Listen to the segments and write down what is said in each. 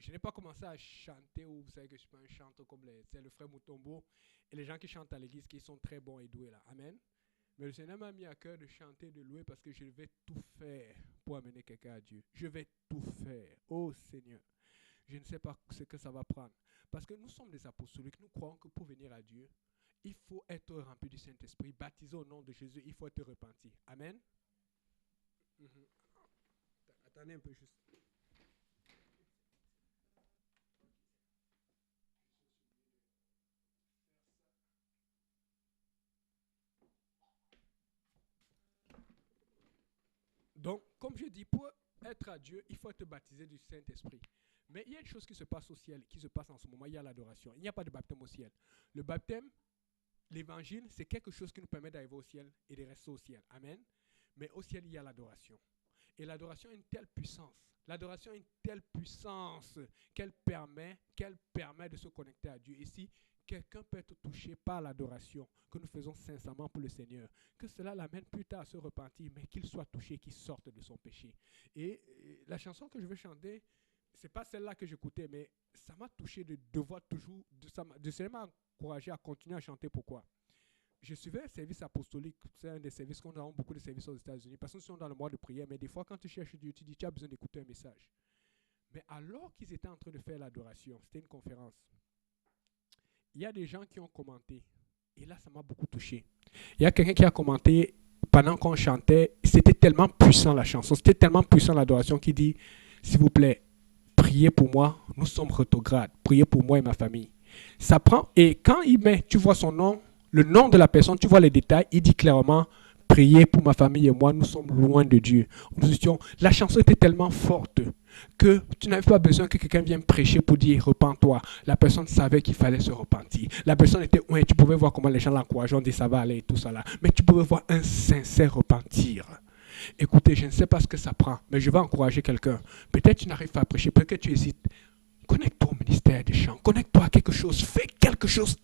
je n'ai pas commencé à chanter, ou vous savez que je suis pas un chanteur comme c'est le frère Moutombo et les gens qui chantent à l'église qui sont très bons et doués là. Amen. Mais le Seigneur m'a mis à cœur de chanter, de louer parce que je vais tout faire pour amener quelqu'un à Dieu. Je vais tout faire. Oh Seigneur, je ne sais pas ce que ça va prendre. Parce que nous sommes des apostoliques, nous croyons que pour venir à Dieu, il faut être rempli du Saint-Esprit, baptisé au nom de Jésus, il faut être repenti. Amen. Mhm. Attendez un peu juste. Donc, comme je dis, pour être à Dieu, il faut être baptisé du Saint-Esprit. Mais il y a une chose qui se passe au ciel, qui se passe en ce moment, il y a l'adoration. Il n'y a pas de baptême au ciel. Le baptême, l'évangile, c'est quelque chose qui nous permet d'arriver au ciel et de rester au ciel. Amen. Mais au ciel, il y a l'adoration. Et l'adoration a une telle puissance. L'adoration a une telle puissance qu'elle permet de se connecter à Dieu. Ici, quelqu'un peut être touché par l'adoration que nous faisons sincèrement pour le Seigneur. Que cela l'amène plus tard à se repentir, mais qu'il soit touché, qu'il sorte de son péché. Et la chanson que je vais chanter, c'est pas celle-là que j'écoutais, mais ça m'a touché de devoir toujours, de cela m'a encouragé à continuer à chanter. Pourquoi? Je suivais un service apostolique. C'est un des services qu'on a beaucoup de services aux États-Unis. Parce que nous sommes dans le mois de prière, mais des fois, quand tu cherches Dieu, tu dis tu as besoin d'écouter un message. Mais alors qu'ils étaient en train de faire l'adoration, c'était une conférence. Il y a des gens qui ont commenté. Et là, ça m'a beaucoup touché. Il y a quelqu'un qui a commenté pendant qu'on chantait. C'était tellement puissant la chanson, c'était tellement puissant l'adoration qu'il dit, s'il vous plaît, priez pour moi, nous sommes rétrogrades. Priez pour moi et ma famille. Ça prend, et quand il met, tu vois son nom, le nom de la personne, tu vois les détails, il dit clairement, priez pour ma famille et moi, nous sommes loin de Dieu. Nous étions, la chanson était tellement forte que tu n'avais pas besoin que quelqu'un vienne prêcher pour dire repens-toi. La personne savait qu'il fallait se repentir. La personne était, ouais, tu pouvais voir comment les gens l'encourageaient, on dit ça va aller et tout ça là. Mais tu pouvais voir un sincère repentir. Écoutez, je ne sais pas ce que ça prend, mais je vais encourager quelqu'un. Peut-être tu n'arrives pas à prêcher, peut-être que tu hésites. Connecte-toi au ministère des chants. Connecte-toi à quelque chose. Fais quelque chose.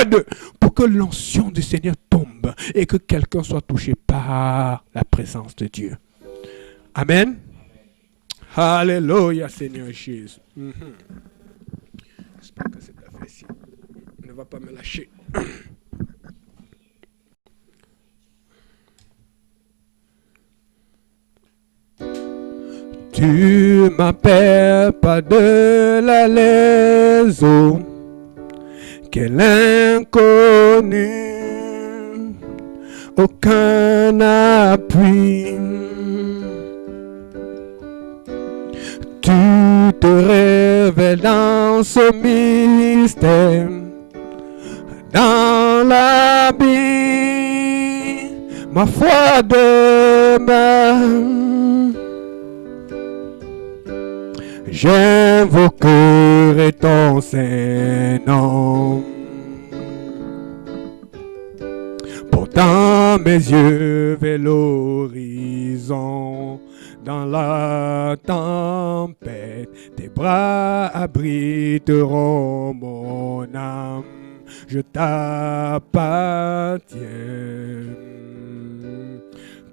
Aide pour que l'onction du Seigneur tombe et que quelqu'un soit touché par la présence de Dieu. Amen. Alléluia, Seigneur Jésus. J'espère que cette affaire-ci ne va pas me lâcher. Tu m'appelles pas de la maison, quel inconnu, aucun appui. Tu te révèles dans ce mystère, dans la vie, ma foi demeure. J'invoquerai ton Saint-Nom. Portant mes yeux vers l'horizon, dans la tempête, tes bras abriteront mon âme. Je t'appartiens.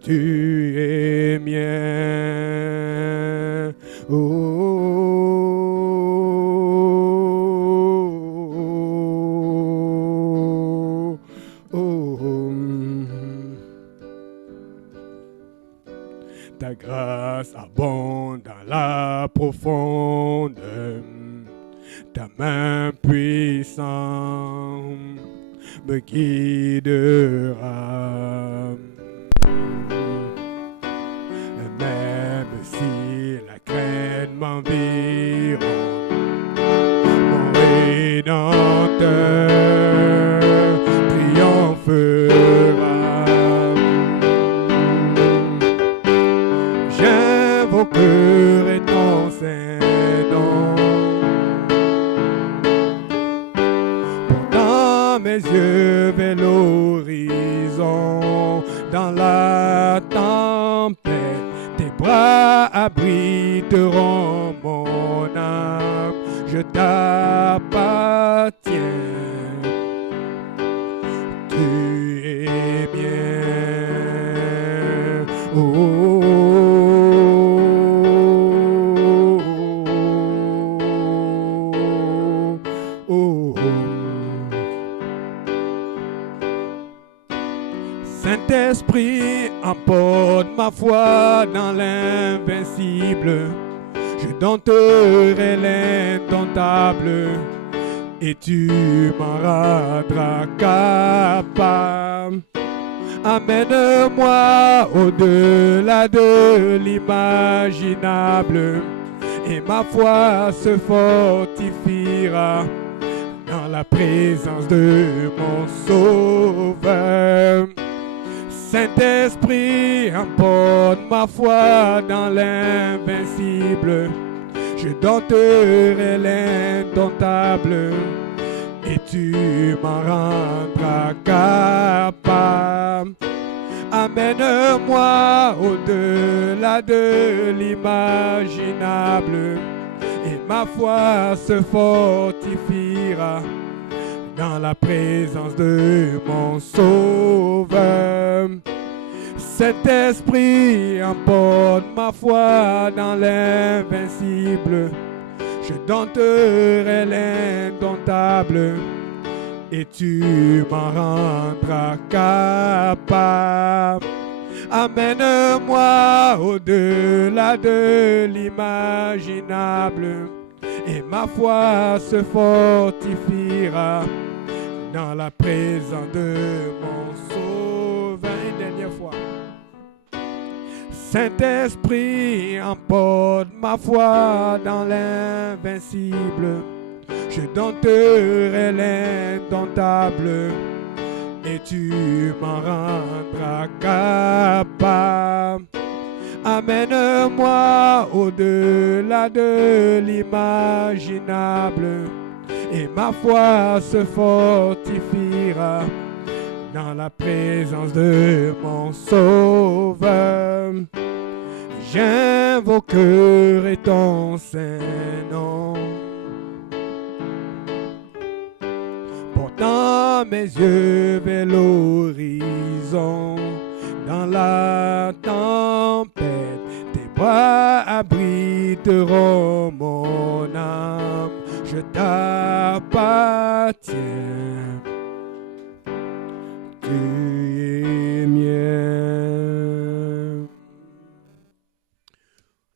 Tu es mien. Oh, oh, oh, oh. Ta grâce abonde dans la profondeur. Ta main puissante me guidera. Même si la crainte m'environne, mon Rédempteur triomphera. J'invoquerai ton Saint-Nom. Portant mes yeux vers l'horizon, dans la tempête, tes bras abriteront mon âme. Je t'appartiens. Tu es mien. Oh, oh, oh, oh. ma foi dans l'invincible. Je dompterai l'indomptable et tu m'en rendras capable. Amène-moi au-delà de l'imaginable et ma foi se fortifiera dans la présence de mon Sauveur. Saint-Esprit, emporte ma foi dans l'invincible. Je dompterai l'indomptable et tu m'en rendras capable. Amène-moi au-delà de l'imaginable et ma foi se fortifiera dans la présence de mon Sauveur. Saint-Esprit, emporte ma foi dans l'invincible. Je dompterai l'indomptable et tu m'en rendras capable. Amène-moi au-delà de l'imaginable et ma foi se fortifiera dans la présence de mon Sauveur. Une dernière fois. Saint-Esprit, emporte ma foi dans l'invincible. Je dompterai l'indomptable et tu m'en rendras capable. Amène-moi au-delà de l'imaginable et ma foi se fortifiera dans la présence de mon Sauveur. J'invoquerai ton Saint-Nom, portant mes yeux vers l'horizon. Dans la tempête, tes bras abriteront mon âme. Je t'appartiens, tu es mien.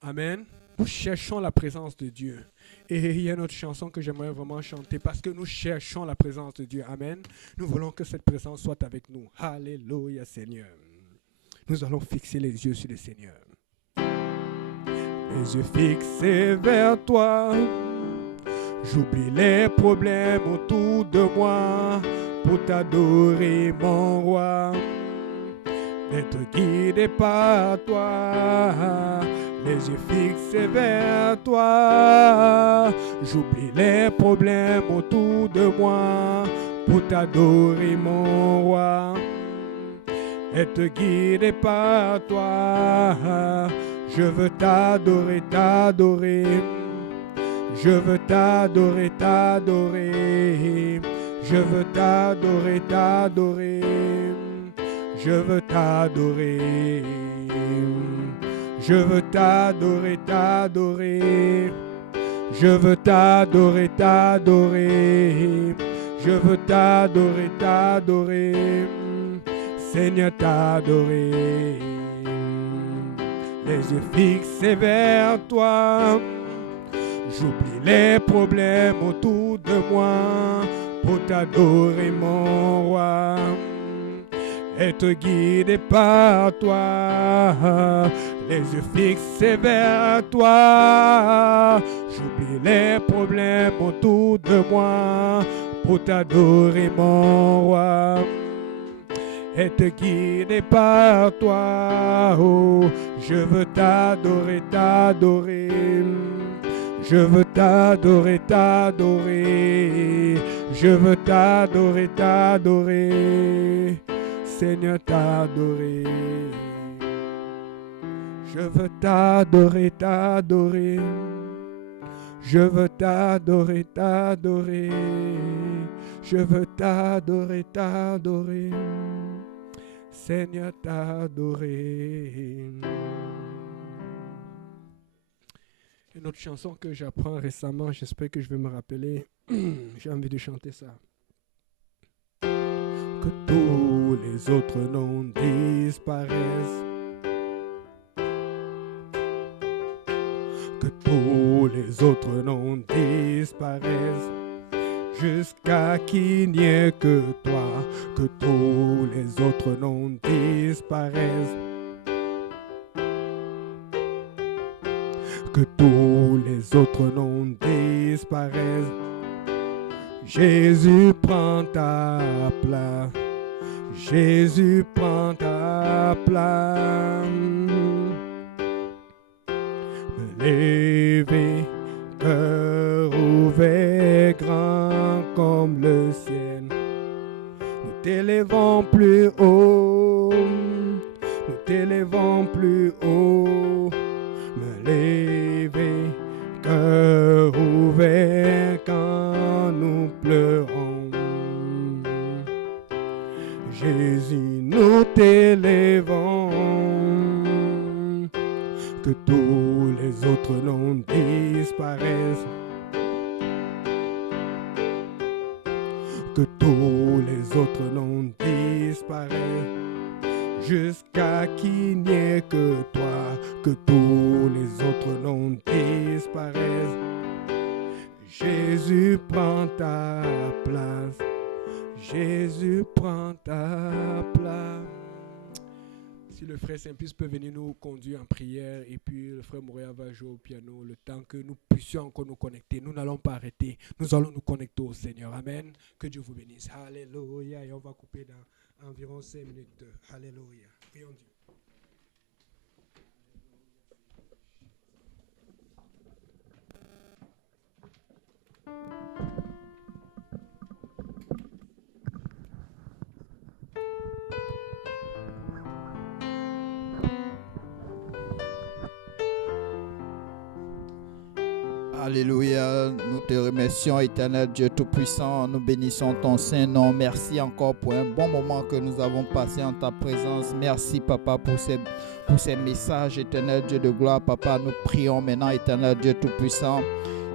Amen. Nous cherchons la présence de Dieu. Et il y a une autre chanson que j'aimerais vraiment chanter parce que nous cherchons la présence de Dieu. Amen. Nous voulons que cette présence soit avec nous. Alléluia, Seigneur. Nous allons fixer les yeux sur le Seigneur. Les yeux fixés vers toi. J'oublie les problèmes autour de moi pour t'adorer, mon roi. D'être guidé par toi. Les yeux fixés vers toi. J'oublie les problèmes autour de moi pour t'adorer, mon roi. Être guidé par toi. Je veux t'adorer, t'adorer. Je veux t'adorer, t'adorer. Je veux t'adorer, t'adorer. Je veux t'adorer. Je veux t'adorer, t'adorer. Je veux t'adorer, t'adorer. Je veux t'adorer, t'adorer. Seigneur, t'adorer. Les yeux fixés vers toi. J'oublie les problèmes autour de moi pour t'adorer, mon roi. Être guidé par toi. Les yeux fixés vers toi. J'oublie les problèmes autour de moi pour t'adorer, mon roi. Être guidé par toi. Oh, je veux t'adorer, t'adorer. Je veux t'adorer, t'adorer. Je veux t'adorer, t'adorer. Seigneur, t'adorer. Je veux t'adorer, t'adorer. Je veux t'adorer, t'adorer. Je veux t'adorer, t'adorer. Seigneur, t'adorer. Une autre chanson que j'apprends récemment, j'espère que je vais me rappeler. J'ai envie de chanter ça. Que tous les autres noms disparaissent. que tous les autres noms disparaissent, jusqu'à qu'il n'y ait que toi, que tous les autres noms disparaissent, que tous les autres noms disparaissent. Jésus prend ta place, Jésus prend ta place. Me lever, cœur ouvert, grand comme le ciel. Nous t'élevons plus haut, nous t'élevons plus haut. Me lever, cœur ouvert quand nous pleurons. Jésus, nous t'élevons, que tous les autres noms disparaissent, que tous les autres noms disparaissent, jusqu'à qu'il n'y ait que toi, que tous les autres noms disparaissent. Jésus prend ta place, Jésus prend ta place. Si le frère Simplice peut venir nous conduire en prière et puis le frère Moria va jouer au piano, le temps que nous puissions encore nous connecter, nous n'allons pas arrêter, nous allons nous connecter au Seigneur. Amen. Que Dieu vous bénisse. Alléluia. Et on va couper dans environ 5 minutes. Alléluia. Prions Dieu. Alléluia, nous te remercions, éternel Dieu Tout-Puissant, nous bénissons ton Saint-Nom. Merci encore pour un bon moment que nous avons passé en ta présence. Merci, Papa, pour ces messages, éternel Dieu de gloire. Papa, nous prions maintenant, éternel Dieu Tout-Puissant,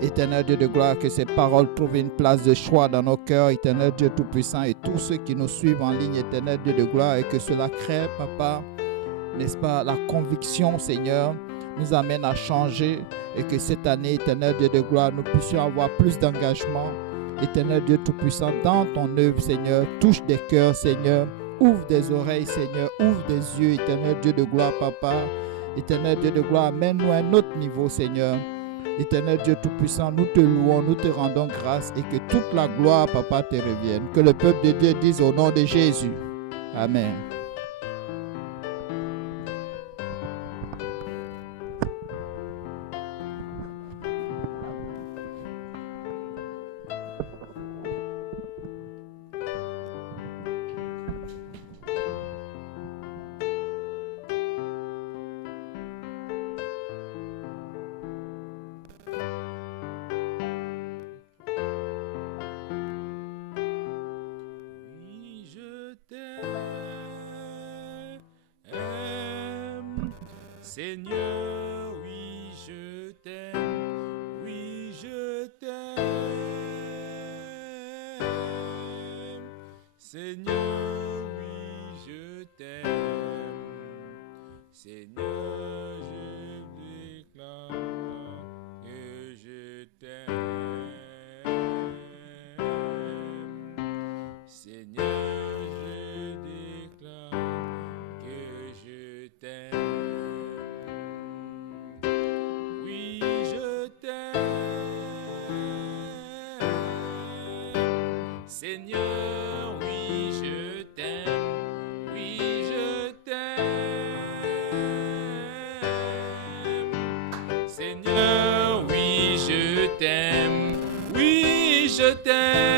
éternel Dieu de gloire, que ces paroles trouvent une place de choix dans nos cœurs, éternel Dieu Tout-Puissant, et tous ceux qui nous suivent en ligne, éternel Dieu de gloire, et que cela crée, Papa, n'est-ce pas, la conviction, Seigneur, nous amène à changer, et que cette année, éternel Dieu de gloire, nous puissions avoir plus d'engagement, éternel Dieu Tout-Puissant, dans ton œuvre, Seigneur. Touche des cœurs, Seigneur. Ouvre des oreilles, Seigneur. Ouvre des yeux, éternel Dieu de gloire, Papa. Éternel Dieu de gloire, amène-nous à un autre niveau, Seigneur. Éternel Dieu Tout-Puissant, nous te louons, nous te rendons grâce, et que toute la gloire, Papa, te revienne. Que le peuple de Dieu dise au nom de Jésus. Amen. Seigneur, oui, je t'aime, oui, je t'aime. Seigneur, oui, je t'aime. Seigneur, je déclare que je t'aime. Seigneur, je déclare que je t'aime. Seigneur, oui, je t'aime, oui, je t'aime. Seigneur, oui, je t'aime, oui, je t'aime.